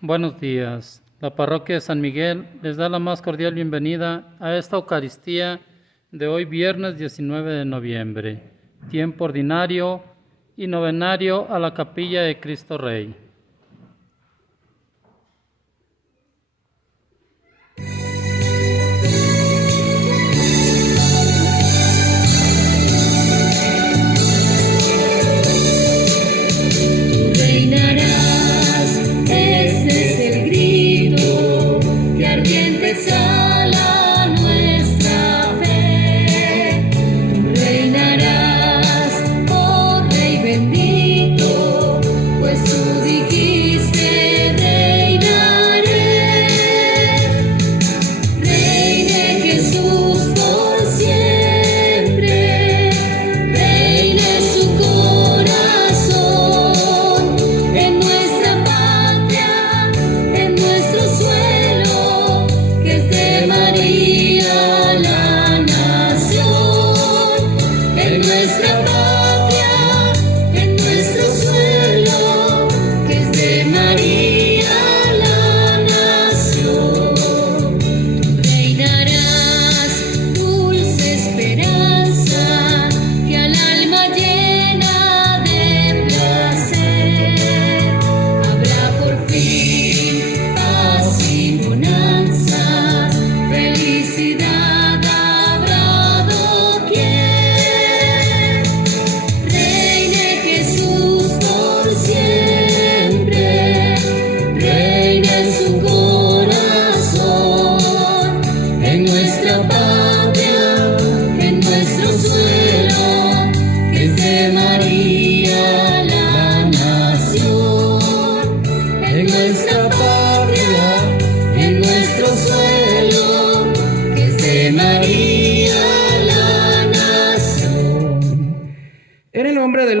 Buenos días. La parroquia de San Miguel les da la más cordial bienvenida a esta Eucaristía de hoy viernes 19 de noviembre, tiempo ordinario y novenario a la Capilla de Cristo Rey.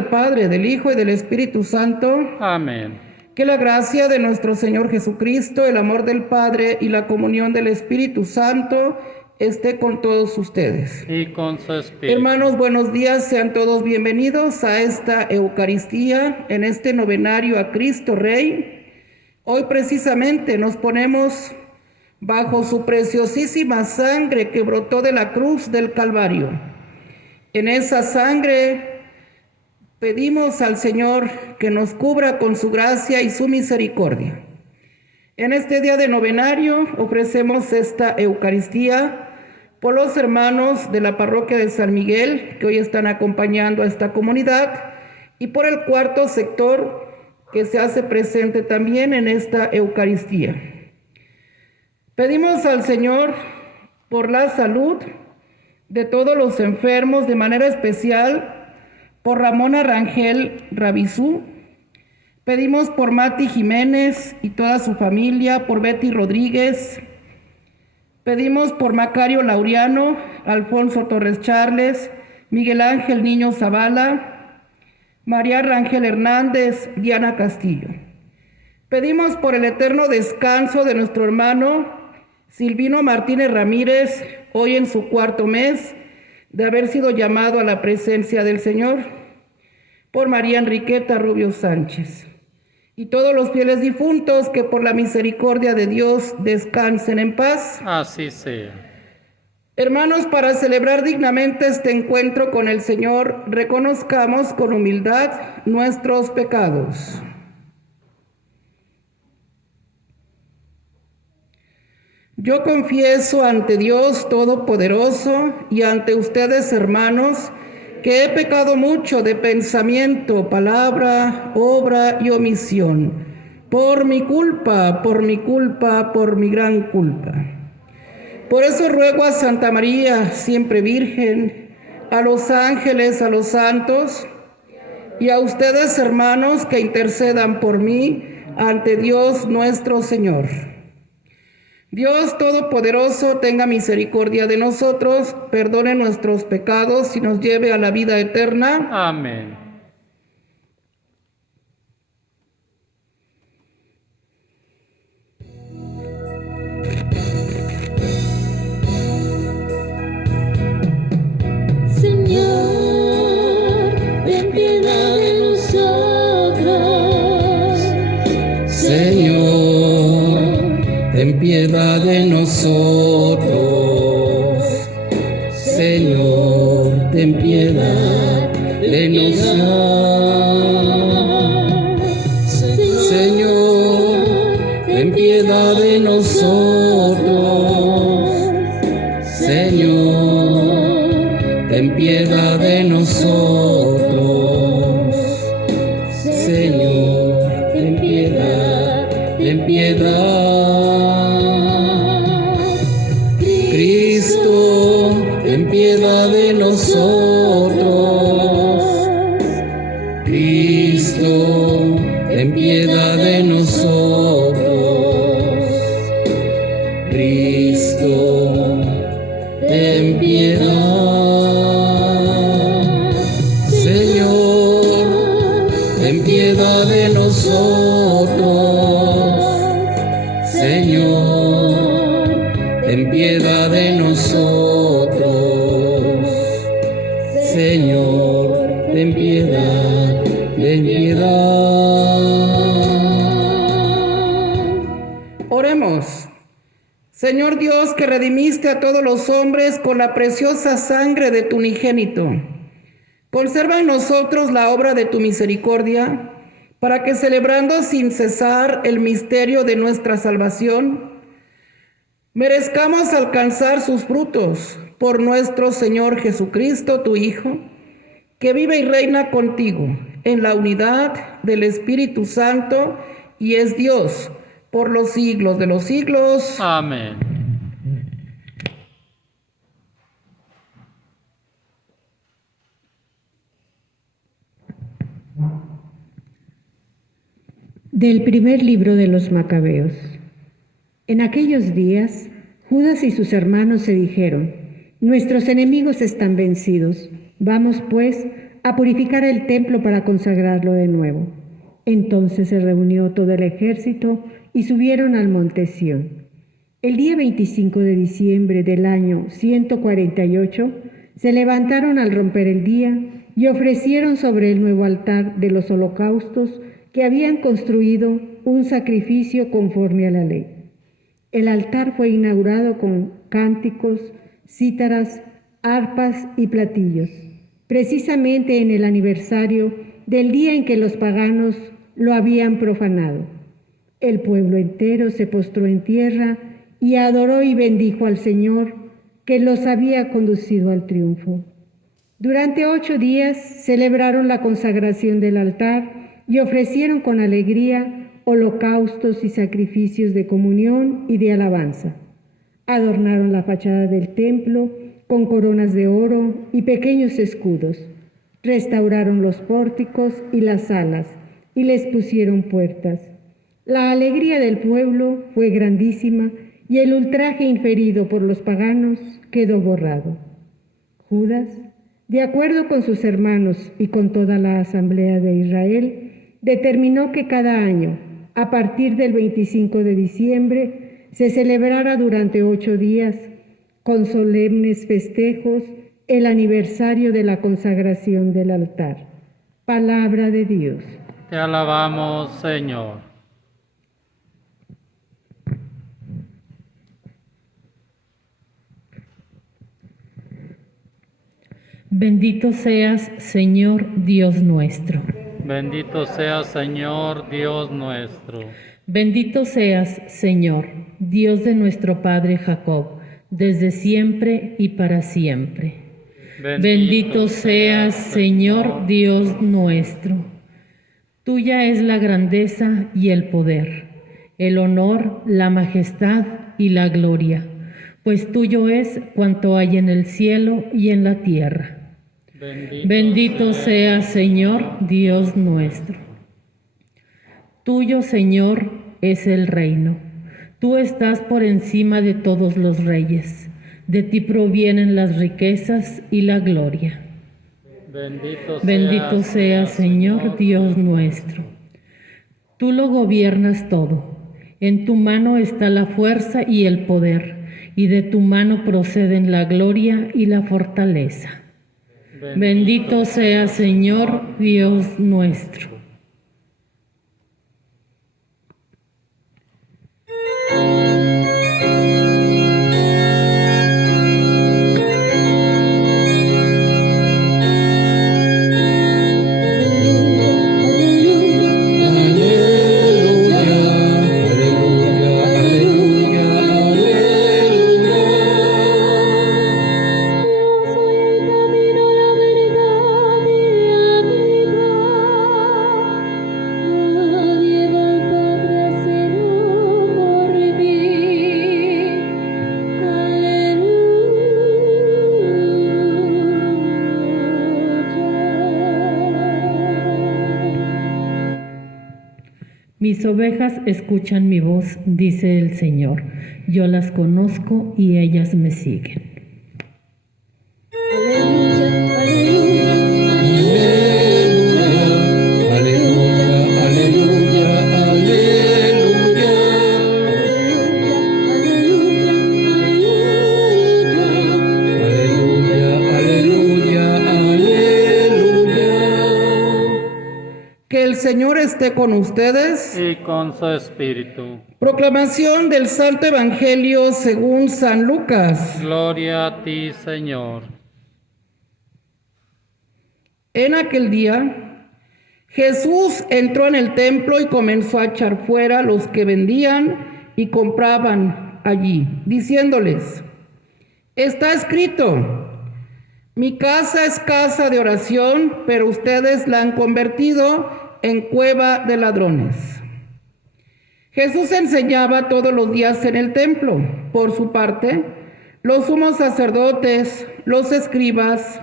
Padre, del Hijo y del Espíritu Santo. Amén. Que la gracia de nuestro Señor Jesucristo, el amor del Padre y la comunión del Espíritu Santo esté con todos ustedes. Y con su espíritu. Hermanos, buenos días, sean todos bienvenidos a esta Eucaristía, en este novenario a Cristo Rey. Hoy precisamente nos ponemos bajo su preciosísima sangre que brotó de la cruz del Calvario. En esa sangre pedimos al Señor que nos cubra con su gracia y su misericordia. En este día de novenario ofrecemos esta Eucaristía por los hermanos de la parroquia de San Miguel que hoy están acompañando a esta comunidad y por el cuarto sector que se hace presente también en esta Eucaristía. Pedimos al Señor por la salud de todos los enfermos, de manera especial por Ramona Rangel Rabizú. Pedimos por Mati Jiménez y toda su familia, por Betty Rodríguez. Pedimos por Macario Laureano, Alfonso Torres Charles, Miguel Ángel Niño Zavala, María Rangel Hernández, Diana Castillo. Pedimos por el eterno descanso de nuestro hermano Silvino Martínez Ramírez, hoy en su cuarto mes de haber sido llamado a la presencia del Señor, por María Enriqueta Rubio Sánchez, y todos los fieles difuntos que por la misericordia de Dios descansen en paz. Así sea. Hermanos, para celebrar dignamente este encuentro con el Señor, reconozcamos con humildad nuestros pecados. Yo confieso ante Dios Todopoderoso y ante ustedes, hermanos, que he pecado mucho de pensamiento, palabra, obra y omisión, por mi culpa, por mi gran culpa. Por eso ruego a Santa María, siempre Virgen, a los ángeles, a los santos, y a ustedes, hermanos, que intercedan por mí ante Dios nuestro Señor. Dios Todopoderoso tenga misericordia de nosotros, perdone nuestros pecados y nos lleve a la vida eterna. Amén. Señor, piedad de nosotros. Señor, ten piedad de nosotros. Señor, ten piedad de nosotros. Señor, ten piedad de nosotros. Señor, ten piedad, ten piedad. Cristo, ten piedad de nosotros. Cristo, ten piedad de nosotros. Cristo, ten piedad. Señor, ten piedad de nosotros. Señor, ten piedad de nosotros. Señor, ten piedad, ten piedad. Oremos. Señor Dios, que redimiste a todos los hombres con la preciosa sangre de tu unigénito, conserva en nosotros la obra de tu misericordia, para que celebrando sin cesar el misterio de nuestra salvación, merezcamos alcanzar sus frutos por nuestro Señor Jesucristo, tu Hijo, que vive y reina contigo en la unidad del Espíritu Santo y es Dios por los siglos de los siglos. Amén. Del primer libro de los Macabeos. En aquellos días, Judas y sus hermanos se dijeron: nuestros enemigos están vencidos. Vamos, pues, a purificar el templo para consagrarlo de nuevo. Entonces se reunió todo el ejército y subieron al monte Sión. El día 25 de diciembre del año 148, se levantaron al romper el día y ofrecieron sobre el nuevo altar de los holocaustos que habían construido un sacrificio conforme a la ley. El altar fue inaugurado con cánticos, cítaras, arpas y platillos, precisamente en el aniversario del día en que los paganos lo habían profanado. El pueblo entero se postró en tierra y adoró y bendijo al Señor, que los había conducido al triunfo. Durante 8 días celebraron la consagración del altar y ofrecieron con alegría holocaustos y sacrificios de comunión y de alabanza. Adornaron la fachada del templo con coronas de oro y pequeños escudos. Restauraron los pórticos y las salas y les pusieron puertas. La alegría del pueblo fue grandísima y el ultraje inferido por los paganos quedó borrado. Judas, de acuerdo con sus hermanos y con toda la asamblea de Israel, determinó que cada año, a partir del 25 de diciembre, se celebrara durante 8 días, con solemnes festejos, el aniversario de la consagración del altar. Palabra de Dios. Te alabamos, Señor. Bendito seas, Señor Dios nuestro. Bendito sea, Señor, Dios nuestro. Bendito seas, Señor, Dios de nuestro Padre Jacob, desde siempre y para siempre. Bendito seas, Señor Dios nuestro. Tuya es la grandeza y el poder, el honor, la majestad y la gloria, pues tuyo es cuanto hay en el cielo y en la tierra. Bendito sea, Señor, Dios nuestro. Tuyo, Señor, es el reino. Tú estás por encima de todos los reyes. De ti provienen las riquezas y la gloria. Bendito sea, Señor, Dios nuestro. Tú lo gobiernas todo. En tu mano está la fuerza y el poder, y de tu mano proceden la gloria y la fortaleza. Bendito sea, Señor, Dios nuestro. Mis ovejas escuchan mi voz, dice el Señor. Yo las conozco y ellas me siguen. Aleluya, aleluya, aleluya, aleluya, aleluya, aleluya, aleluya, aleluya. Que el Señor esté con ustedes. Y con su espíritu. Proclamación del Santo Evangelio según San Lucas. Gloria a ti, Señor. En aquel día, Jesús entró en el templo y comenzó a echar fuera los que vendían y compraban allí, diciéndoles: está escrito, mi casa es casa de oración, pero ustedes la han convertido en cueva de ladrones. Jesús enseñaba todos los días en el templo. Por su parte, los sumos sacerdotes, los escribas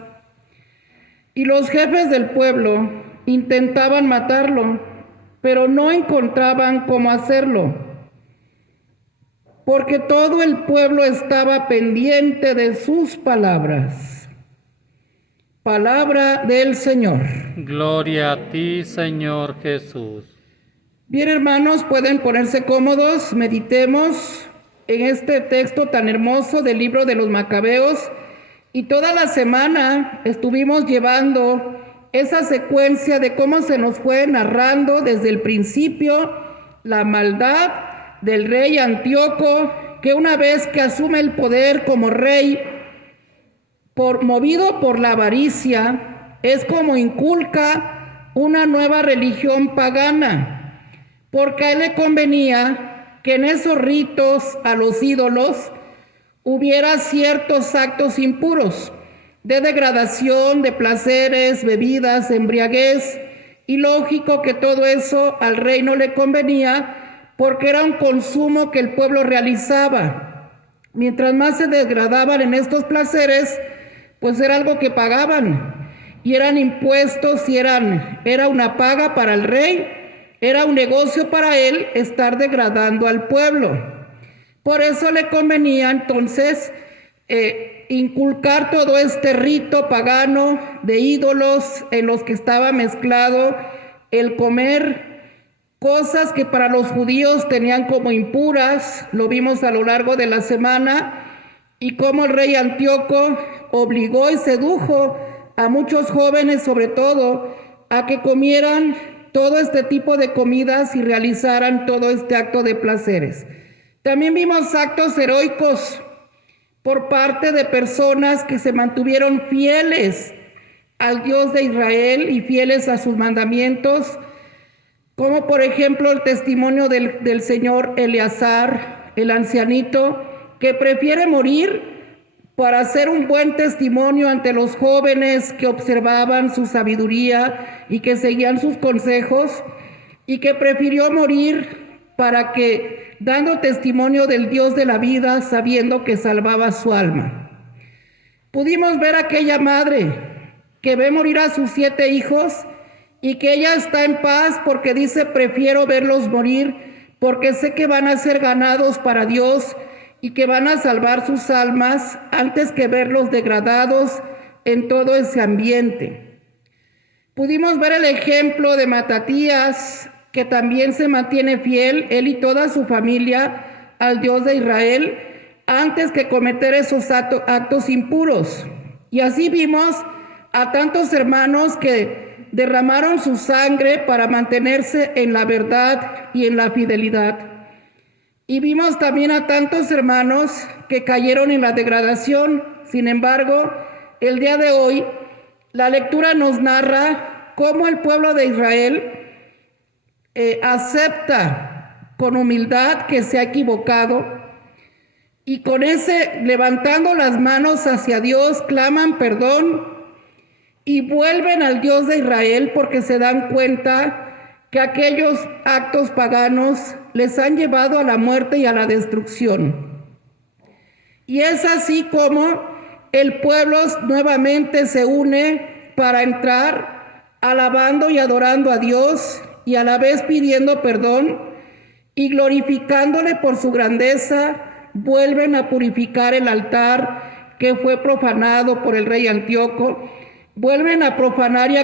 y los jefes del pueblo intentaban matarlo, pero no encontraban cómo hacerlo, porque todo el pueblo estaba pendiente de sus palabras. Palabra del Señor. Gloria a ti, Señor Jesús. Bien, hermanos, pueden ponerse cómodos, meditemos en este texto tan hermoso del libro de los Macabeos. Y toda la semana estuvimos llevando esa secuencia de cómo se nos fue narrando desde el principio la maldad del rey Antíoco, que una vez que asume el poder como rey, movido por la avaricia, es como inculca una nueva religión pagana, porque a él le convenía que en esos ritos a los ídolos hubiera ciertos actos impuros, de degradación, de placeres, bebidas, embriaguez, y lógico que todo eso al rey no le convenía, porque era un consumo que el pueblo realizaba. Mientras más se degradaban en estos placeres, pues era algo que pagaban, y eran impuestos, y era una paga para el rey, era un negocio para él estar degradando al pueblo. Por eso le convenía entonces inculcar todo este rito pagano de ídolos en los que estaba mezclado el comer cosas que para los judíos tenían como impuras. Lo vimos a lo largo de la semana, y cómo el rey Antíoco obligó y sedujo a muchos jóvenes, sobre todo, a que comieran todo este tipo de comidas y realizaran todo este acto de placeres. También vimos actos heroicos por parte de personas que se mantuvieron fieles al Dios de Israel y fieles a sus mandamientos, como por ejemplo el testimonio del señor Eleazar, el ancianito, que prefiere morir para hacer un buen testimonio ante los jóvenes que observaban su sabiduría y que seguían sus consejos, y que prefirió morir para que, dando testimonio del Dios de la vida, sabiendo que salvaba su alma. Pudimos ver a aquella madre que ve morir a sus 7 hijos y que ella está en paz porque dice: prefiero verlos morir porque sé que van a ser ganados para Dios y que van a salvar sus almas antes que verlos degradados en todo ese ambiente. Pudimos ver el ejemplo de Matatías, que también se mantiene fiel, él y toda su familia, al Dios de Israel, antes que cometer esos actos impuros. Y así vimos a tantos hermanos que derramaron su sangre para mantenerse en la verdad y en la fidelidad. Y vimos también a tantos hermanos que cayeron en la degradación. Sin embargo, el día de hoy, la lectura nos narra cómo el pueblo de Israel acepta con humildad que se ha equivocado, y con ese, levantando las manos hacia Dios, claman perdón y vuelven al Dios de Israel, porque se dan cuenta que aquellos actos paganos les han llevado a la muerte y a la destrucción. Y es así como el pueblo nuevamente se une para entrar alabando y adorando a Dios y a la vez pidiendo perdón y glorificándole por su grandeza, vuelven a purificar el altar que fue profanado por el rey Antíoco, vuelven a profanar y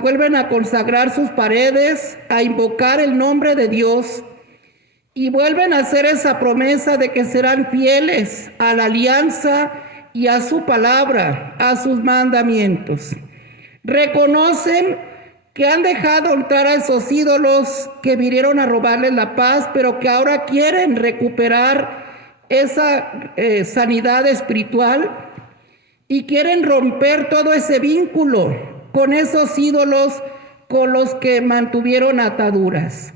vuelven a consagrar sus paredes, a invocar el nombre de Dios y vuelven a hacer esa promesa de que serán fieles a la alianza y a su palabra, a sus mandamientos. Reconocen que han dejado entrar a esos ídolos que vinieron a robarles la paz, pero que ahora quieren recuperar esa sanidad espiritual y quieren romper todo ese vínculo con esos ídolos con los que mantuvieron ataduras,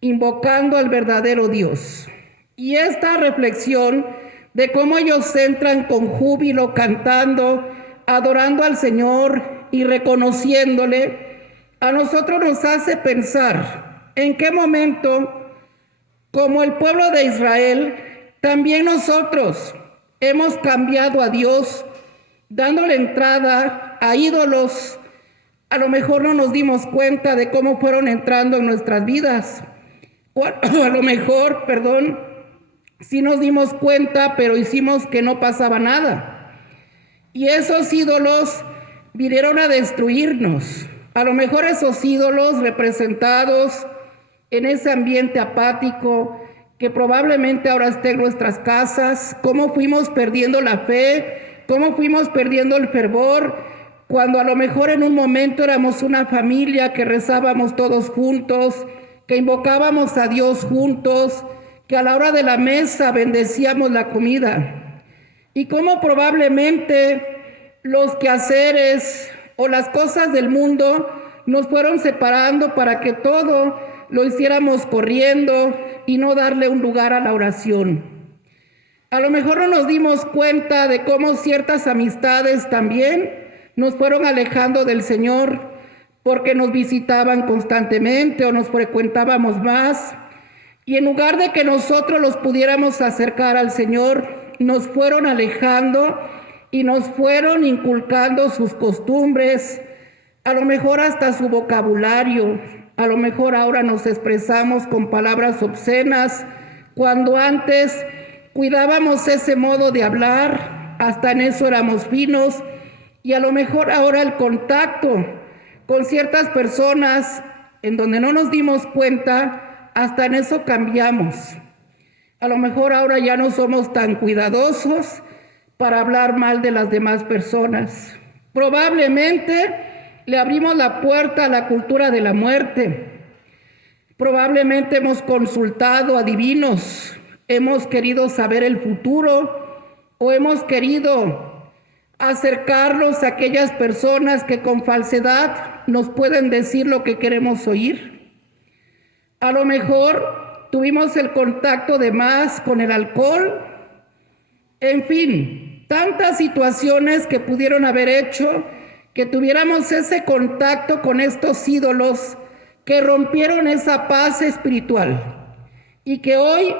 invocando al verdadero Dios. Y esta reflexión de cómo ellos entran con júbilo, cantando, adorando al Señor y reconociéndole, a nosotros nos hace pensar en qué momento, como el pueblo de Israel, también nosotros hemos cambiado a Dios, dándole entrada a ídolos. A lo mejor no nos dimos cuenta de cómo fueron entrando en nuestras vidas. O a lo mejor, sí nos dimos cuenta, pero hicimos que no pasaba nada. Y esos ídolos vinieron a destruirnos. A lo mejor esos ídolos representados en ese ambiente apático que probablemente ahora esté en nuestras casas, cómo fuimos perdiendo la fe, cómo fuimos perdiendo el fervor, cuando a lo mejor en un momento éramos una familia que rezábamos todos juntos, que invocábamos a Dios juntos, que a la hora de la mesa bendecíamos la comida. Y cómo probablemente los quehaceres o las cosas del mundo nos fueron separando para que todo lo hiciéramos corriendo y no darle un lugar a la oración. A lo mejor no nos dimos cuenta de cómo ciertas amistades también nos fueron alejando del Señor porque nos visitaban constantemente o nos frecuentábamos más. Y en lugar de que nosotros los pudiéramos acercar al Señor, nos fueron alejando y nos fueron inculcando sus costumbres, a lo mejor hasta su vocabulario. A lo mejor ahora nos expresamos con palabras obscenas, cuando antes cuidábamos ese modo de hablar, hasta en eso éramos finos, y a lo mejor ahora el contacto con ciertas personas en donde no nos dimos cuenta, hasta en eso cambiamos. A lo mejor ahora ya no somos tan cuidadosos para hablar mal de las demás personas. Probablemente le abrimos la puerta a la cultura de la muerte. Probablemente hemos consultado a divinos, hemos querido saber el futuro o hemos querido acercarnos a aquellas personas que con falsedad nos pueden decir lo que queremos oír. A lo mejor tuvimos el contacto de más con el alcohol. En fin, tantas situaciones que pudieron haber hecho que tuviéramos ese contacto con estos ídolos que rompieron esa paz espiritual y que hoy,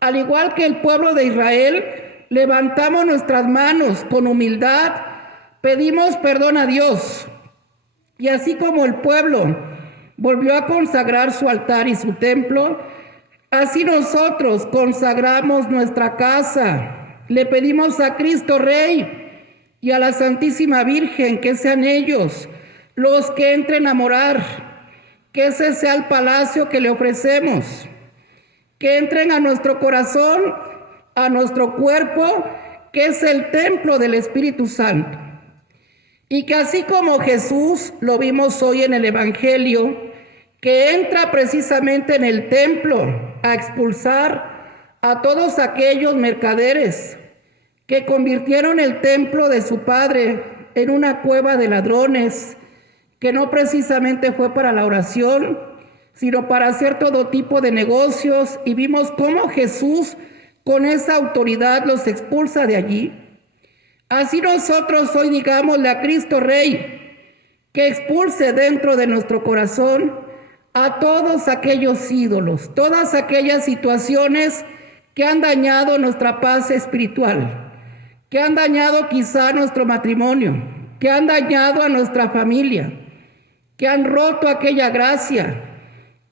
al igual que el pueblo de Israel, levantamos nuestras manos con humildad, pedimos perdón a Dios. Y así como el pueblo volvió a consagrar su altar y su templo, así nosotros consagramos nuestra casa. Le pedimos a Cristo Rey y a la Santísima Virgen que sean ellos los que entren a morar, que ese sea el palacio que le ofrecemos, que entren a nuestro corazón, a nuestro cuerpo, que es el templo del Espíritu Santo. Y que así como Jesús, lo vimos hoy en el Evangelio, que entra precisamente en el templo a expulsar a todos aquellos mercaderes que convirtieron el templo de su padre en una cueva de ladrones, que no precisamente fue para la oración, sino para hacer todo tipo de negocios, y vimos cómo Jesús con esa autoridad los expulsa de allí. Así nosotros hoy digámosle a Cristo Rey que expulse dentro de nuestro corazón a todos aquellos ídolos, todas aquellas situaciones que han dañado nuestra paz espiritual, que han dañado quizá nuestro matrimonio, que han dañado a nuestra familia, que han roto aquella gracia,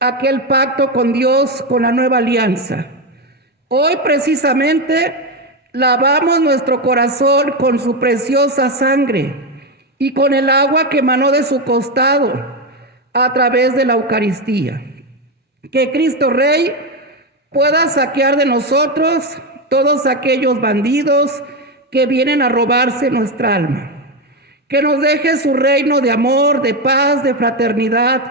aquel pacto con Dios, con la nueva alianza. Hoy precisamente lavamos nuestro corazón con su preciosa sangre y con el agua que emanó de su costado a través de la Eucaristía. Que Cristo Rey pueda saquear de nosotros todos aquellos bandidos que vienen a robarse nuestra alma. Que nos deje su reino de amor, de paz, de fraternidad,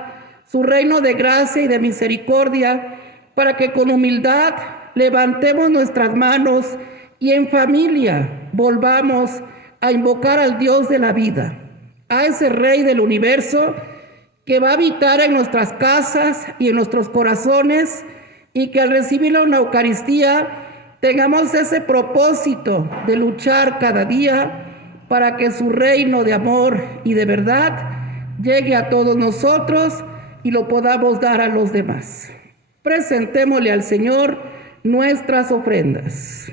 su reino de gracia y de misericordia, para que con humildad levantemos nuestras manos y en familia volvamos a invocar al Dios de la vida, a ese Rey del universo que va a habitar en nuestras casas y en nuestros corazones, y que al recibirlo en la Eucaristía tengamos ese propósito de luchar cada día para que su reino de amor y de verdad llegue a todos nosotros y lo podamos dar a los demás. Presentémosle al Señor nuestras ofrendas.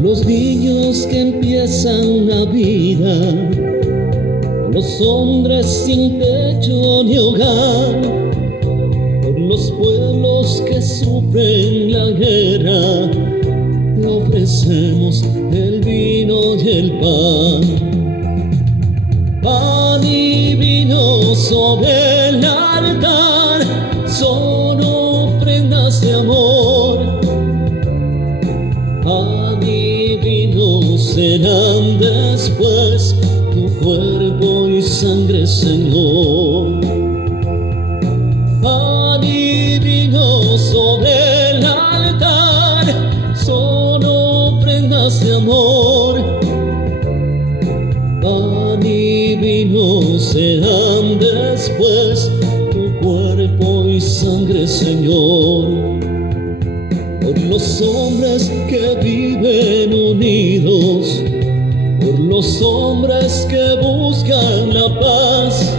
Los niños que empiezan la vida, los hombres sin techo ni hogar, por los pueblos que sufren la guerra, te ofrecemos el vino y el pan. Pan y vino sobre el altar son ofrendas de amor. Pan y vino serán después tu cuerpo y sangre, Señor. Pan y vino sobre el altar son ofrendas de amor. Pan y vino serán después tu cuerpo y sangre, Señor. Por los hombres que viven unidos, por los hombres que buscan la paz,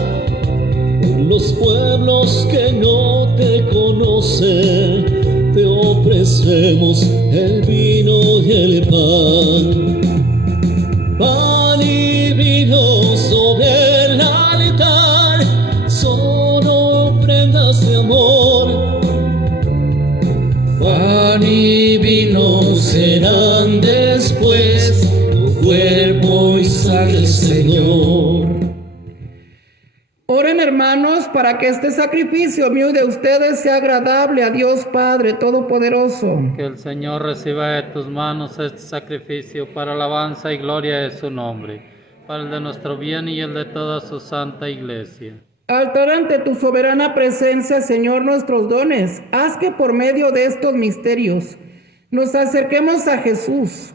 por los pueblos que no te conocen, te ofrecemos el vino y el pan. Pan y vino sobre el altar son ofrendas de amor. Pan y vino serán después tu cuerpo y sangre, Señor. Oren, hermanos, para que este sacrificio mío y de ustedes sea agradable a Dios Padre Todopoderoso. Que el Señor reciba de tus manos este sacrificio para alabanza y gloria de su nombre, para el de nuestro bien y el de toda su santa iglesia. Altar ante tu soberana presencia, Señor, nuestros dones. Haz que por medio de estos misterios nos acerquemos a Jesús,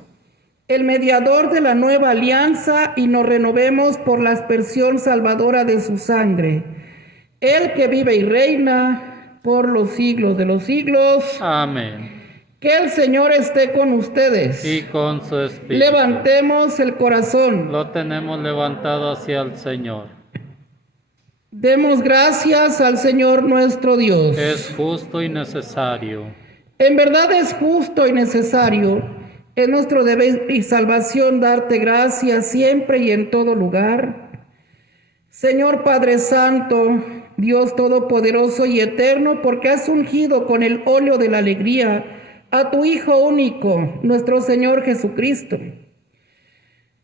el mediador de la nueva alianza, y nos renovemos por la aspersión salvadora de su sangre. Él que vive y reina por los siglos de los siglos. Amén. Que el Señor esté con ustedes. Y con su espíritu. Levantemos el corazón. Lo tenemos levantado hacia el Señor. Demos gracias al Señor nuestro Dios. Es justo y necesario. En verdad es justo y necesario, es nuestro deber y salvación darte gracias siempre y en todo lugar. Señor Padre Santo, Dios Todopoderoso y Eterno, porque has ungido con el óleo de la alegría a tu Hijo único, nuestro Señor Jesucristo,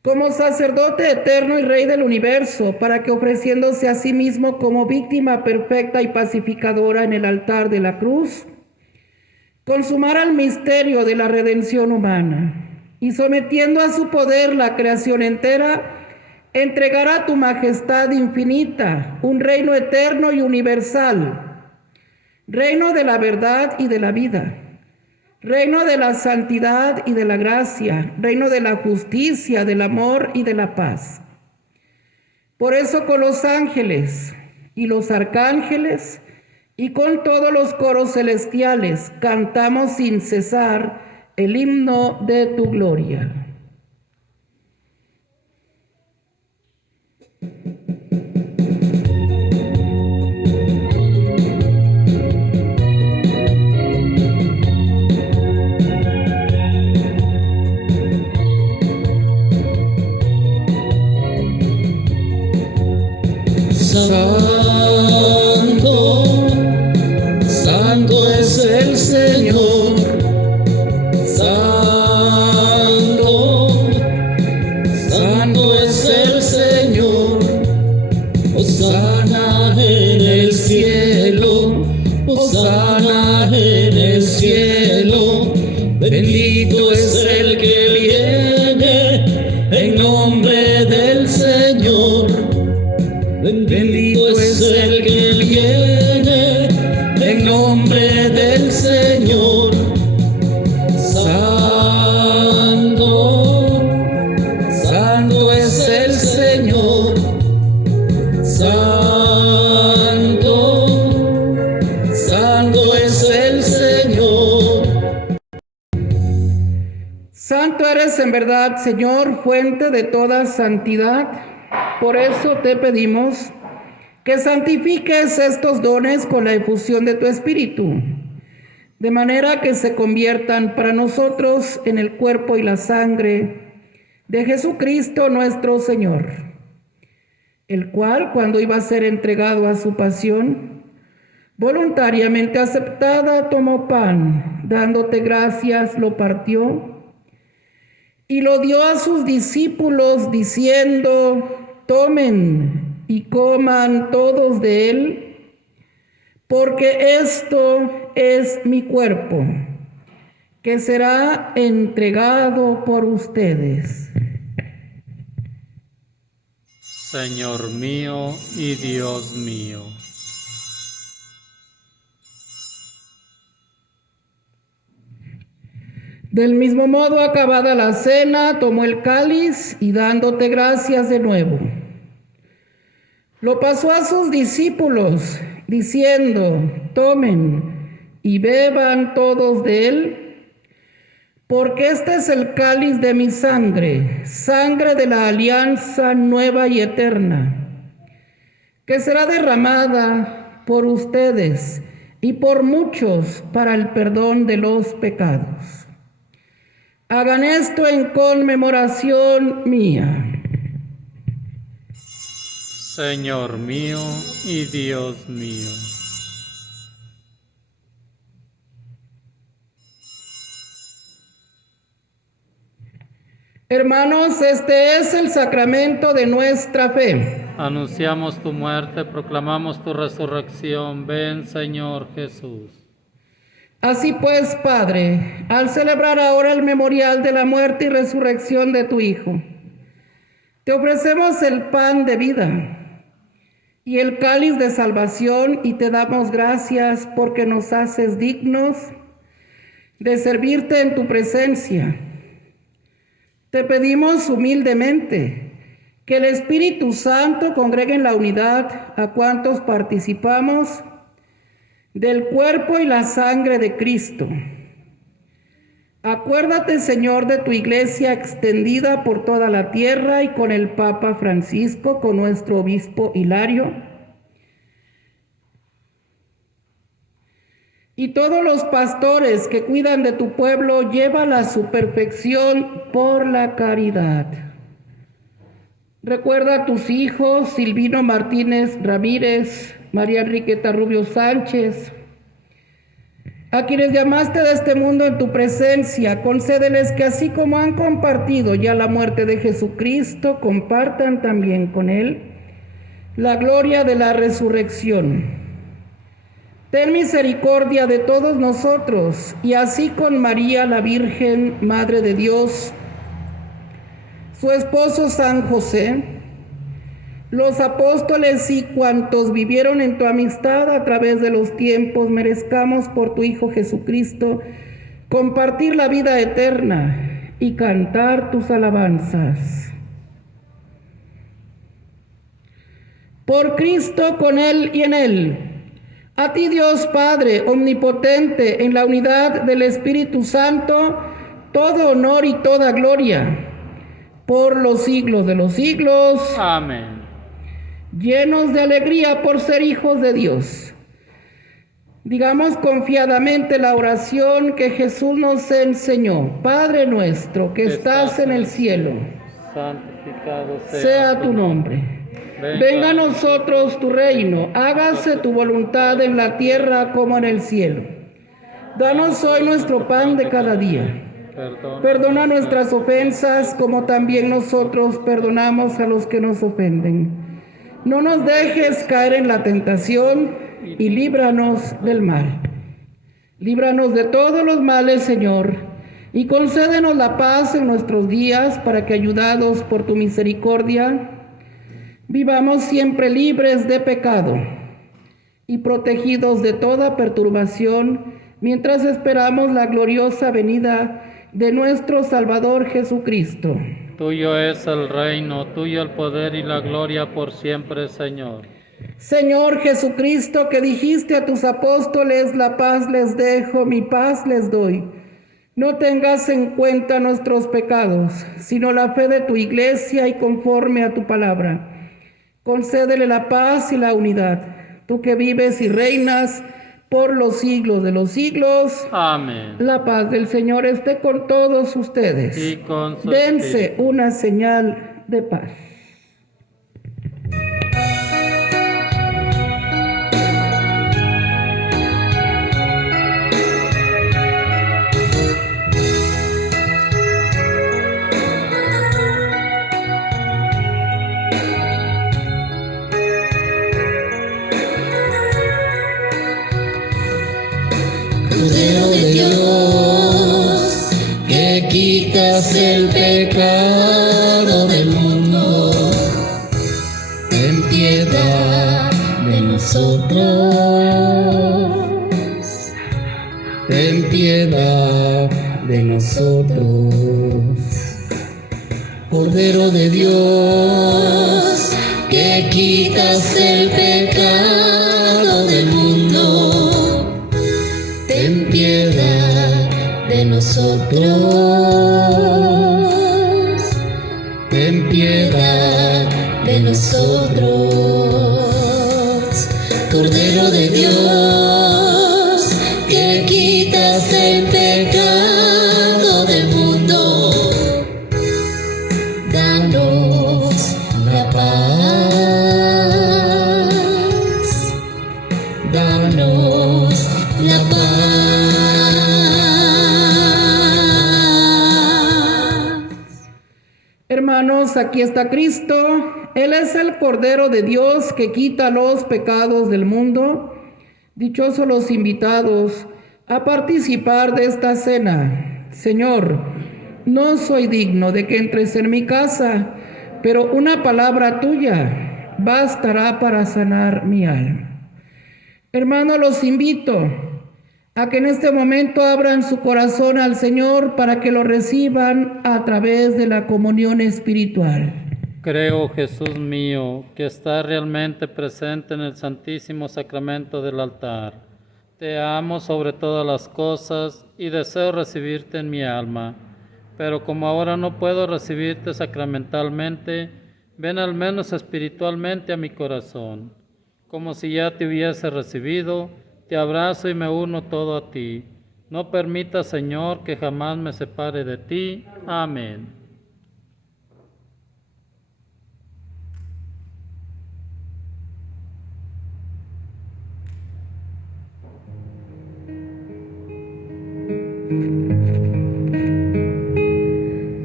como sacerdote eterno y Rey del universo, para que ofreciéndose a sí mismo como víctima perfecta y pacificadora en el altar de la cruz, consumara el misterio de la redención humana, y sometiendo a su poder la creación entera, entregará a tu majestad infinita un reino eterno y universal, reino de la verdad y de la vida, reino de la santidad y de la gracia, reino de la justicia, del amor y de la paz. Por eso con los ángeles y los arcángeles y con todos los coros celestiales cantamos sin cesar el himno de tu gloria. Santo, santo es el Señor. Santo, santo es el Señor. Hosana en el cielo, hosana en el cielo. Bendito es el que viene en nombre del Señor. Bendito es el que viene en nombre del Señor. Santo, santo es el Señor. Santo, santo es el Señor. Santo eres en verdad, Señor, fuente de toda santidad. Por eso te pedimos que santifiques estos dones con la efusión de tu Espíritu, de manera que se conviertan para nosotros en el cuerpo y la sangre de Jesucristo nuestro Señor, el cual, cuando iba a ser entregado a su pasión, voluntariamente aceptada, tomó pan, dándote gracias, lo partió y lo dio a sus discípulos, diciendo: tomen y coman todos de él, porque esto es mi cuerpo, que será entregado por ustedes. Señor mío y Dios mío. Del mismo modo, acabada la cena, tomó el cáliz y dándote gracias de nuevo, lo pasó a sus discípulos, diciendo: tomen y beban todos de él, porque este es el cáliz de mi sangre, sangre de la alianza nueva y eterna, que será derramada por ustedes y por muchos para el perdón de los pecados. Hagan esto en conmemoración mía. Señor mío y Dios mío. Hermanos, este es el sacramento de nuestra fe. Anunciamos tu muerte, proclamamos tu resurrección. Ven, Señor Jesús. Así pues, Padre, al celebrar ahora el memorial de la muerte y resurrección de tu Hijo, te ofrecemos el pan de vida y el cáliz de salvación, y te damos gracias porque nos haces dignos de servirte en tu presencia. Te pedimos humildemente que el Espíritu Santo congregue en la unidad a cuantos participamos del cuerpo y la sangre de Cristo. Acuérdate, Señor, de tu iglesia extendida por toda la tierra y con el Papa Francisco, con nuestro obispo Hilario y todos los pastores que cuidan de tu pueblo. Llévala a su perfección por la caridad. Recuerda a tus hijos Silvino Martínez Ramírez, María Enriqueta Rubio Sánchez, a quienes llamaste de este mundo en tu presencia. Concédeles que, así como han compartido ya la muerte de Jesucristo, compartan también con él la gloria de la resurrección. Ten misericordia de todos nosotros, y así con María la Virgen, Madre de Dios, su esposo San José, los apóstoles y cuantos vivieron en tu amistad a través de los tiempos, merezcamos por tu Hijo Jesucristo compartir la vida eterna y cantar tus alabanzas. Por Cristo, con Él y en Él, a ti, Dios Padre omnipotente, en la unidad del Espíritu Santo, todo honor y toda gloria por los siglos de los siglos. Amén. Llenos de alegría por ser hijos de Dios, digamos confiadamente la oración que Jesús nos enseñó. Padre nuestro que estás en el cielo, santificado sea tu nombre. Venga a nosotros tu reino, hágase tu voluntad en la tierra como en el cielo. Danos hoy nuestro pan de cada día. Perdona nuestras ofensas como también nosotros perdonamos a los que nos ofenden. No nos dejes caer en la tentación y líbranos del mal. Líbranos de todos los males, Señor, y concédenos la paz en nuestros días para que, ayudados por tu misericordia, vivamos siempre libres de pecado y protegidos de toda perturbación, mientras esperamos la gloriosa venida de nuestro Salvador Jesucristo. Tuyo es el reino, tuyo el poder y la gloria por siempre, Señor. Señor Jesucristo, que dijiste a tus apóstoles, la paz les dejo, mi paz les doy. No tengas en cuenta nuestros pecados, sino la fe de tu iglesia, y conforme a tu palabra, concédele la paz y la unidad, tú que vives y reinas por los siglos de los siglos. Amén. La paz del Señor esté con todos ustedes. Y con su Dense espíritu. una señal de paz. Cordero de Dios, que quitas el pecado del mundo, ten piedad de nosotros, ten piedad de nosotros. Cordero de Dios, que quitas el pecado del mundo, ten piedad de nosotros, ten piedad de nosotros. Cordero de Dios, que quitas el pecado del mundo, danos la paz, danos la paz. Hermanos, aquí está Cristo. Él es el Cordero de Dios que quita los pecados del mundo. Dichosos los invitados a participar de esta cena. Señor, no soy digno de que entres en mi casa, pero una palabra tuya bastará para sanar mi alma. Hermanos, los invito a que en este momento abran su corazón al Señor para que lo reciban a través de la comunión espiritual. Creo, Jesús mío, que estás realmente presente en el Santísimo Sacramento del altar. Te amo sobre todas las cosas y deseo recibirte en mi alma. Pero como ahora no puedo recibirte sacramentalmente, ven al menos espiritualmente a mi corazón. Como si ya te hubiese recibido, te abrazo y me uno todo a ti. No permita, Señor, que jamás me separe de ti. Amén.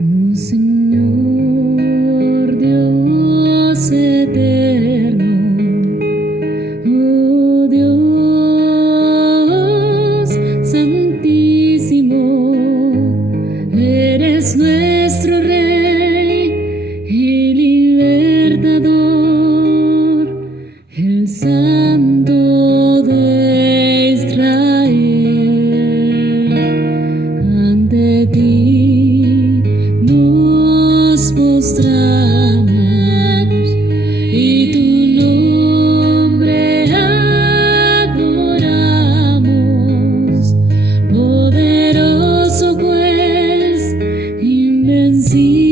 Oh Señor Dios eterno, oh Dios santísimo, eres nuestro Rey y libertador, el Santo de Israel. Ante ti nos postramos y tu nombre adoramos, poderoso juez, invencible.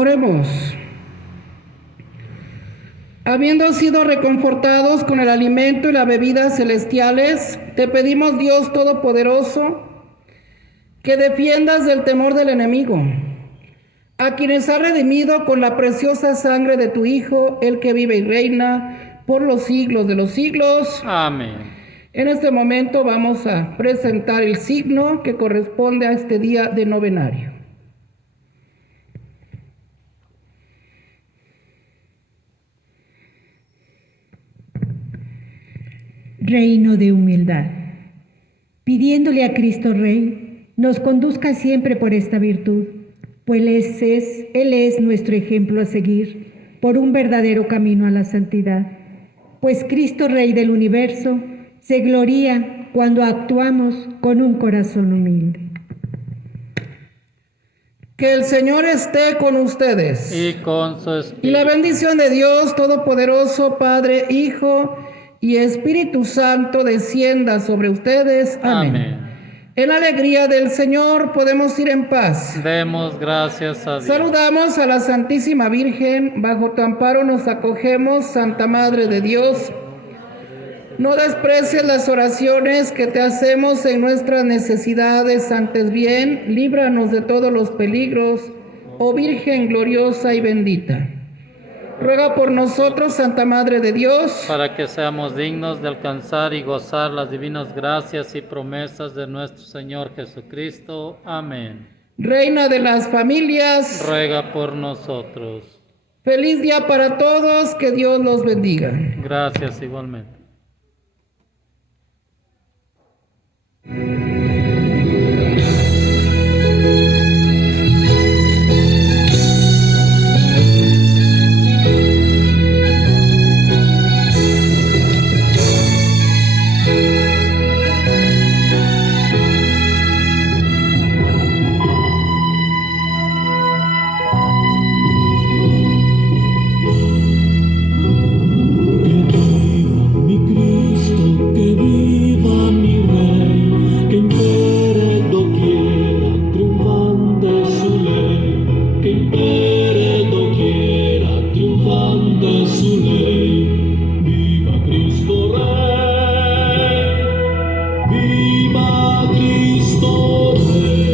Oremos. Habiendo sido reconfortados con el alimento y la bebida celestiales, te pedimos, Dios Todopoderoso, que defiendas del temor del enemigo, a quienes has redimido con la preciosa sangre de tu Hijo, el que vive y reina por los siglos de los siglos. Amén. En este momento vamos a presentar el signo que corresponde a este día de novenario. Reino de humildad, pidiéndole a Cristo Rey, nos conduzca siempre por esta virtud, pues Él es nuestro ejemplo a seguir por un verdadero camino a la santidad. Pues Cristo Rey del universo se gloría cuando actuamos con un corazón humilde. Que el Señor esté con ustedes. Y con su espíritu. Y la bendición de Dios Todopoderoso, Padre, Hijo y Espíritu Santo descienda sobre ustedes. Amén. Amén. En la alegría del Señor podemos ir en paz. Demos gracias a Dios. Saludamos a la Santísima Virgen, bajo tu amparo nos acogemos, Santa Madre de Dios. No desprecies las oraciones que te hacemos en nuestras necesidades, antes bien, líbranos de todos los peligros, oh Virgen gloriosa y bendita. Ruega por nosotros, Santa Madre de Dios, para que seamos dignos de alcanzar y gozar las divinas gracias y promesas de nuestro Señor Jesucristo. Amén. Reina de las familias, Ruega por nosotros. feliz día para todos, que Dios los bendiga. Gracias igualmente. Viva Cristo Rey.